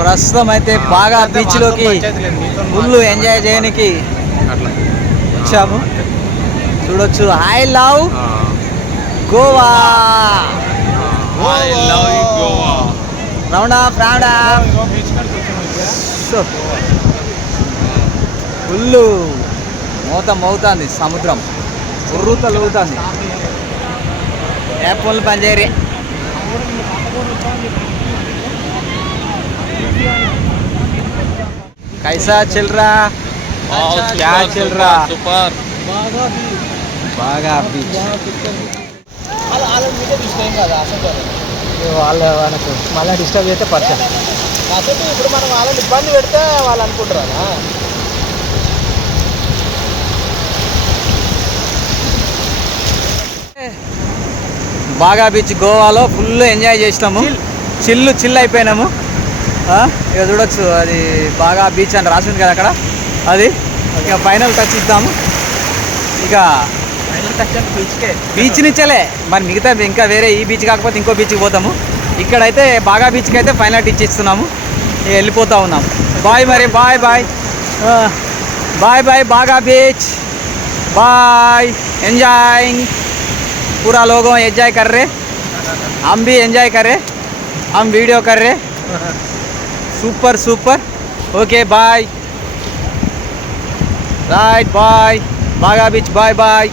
ప్రస్తుతం అయితే బాగా బీచ్లోకి ఫుల్ ఎంజాయ్ చేయడానికి అట్లా. వచ్చాము. చూడొచ్చు. I love Goa. I love you Goa. Round up round up full మూత మోగుతుంది సముద్రం. ఉర్రూతలు ఊగుతుంది యాప్లు పనిచేయరి कैसा चल रहा क्या चल रहा సూపర్ బాగా బీచ్ వాళ్ళ మీదే డిస్టర్బ్ కదా అసలు వాళ్ళ మనకు మళ్ళీ డిస్టర్బ్ చేస్తే పర్సన్ కాకపోతే ఇప్పుడు మనం వాళ్ళని ఇబ్బంది పెడితే వాళ్ళు అనుకుంటారా బాగా బీచ్ గోవాలో ఫుల్ ఎంజాయ్ చేసినాము చిల్లు చిల్ అయిపోయినాము ఆ, ఇక చూడొచ్చు అది బాగా బీచ్ అని రాసింది కదా అక్కడ అది ఇక ఫైనల్ టచ్ ఇద్దాము ఇక బీచ్ నుంచేలే మరి మిగతా ఇంకా వేరే ఈ బీచ్ కాకపోతే ఇంకో బీచ్కి పోతాము ఇక్కడైతే బాగా బీచ్కి అయితే ఫైనల్ టిచ్ ఇస్తున్నాము ఇక వెళ్ళిపోతా ఉన్నాం బాయ్ మరి బాయ్ బాయ్ బాయ్ బాయ్ బాగా బీచ్ బాయ్ ఎంజాయింగ్ पूरा लोगों एंजॉय कर रहे हम भी एंजॉय कर रहे हम वीडियो कर रहे super super okay bye right bye बागा बीच बाय बाय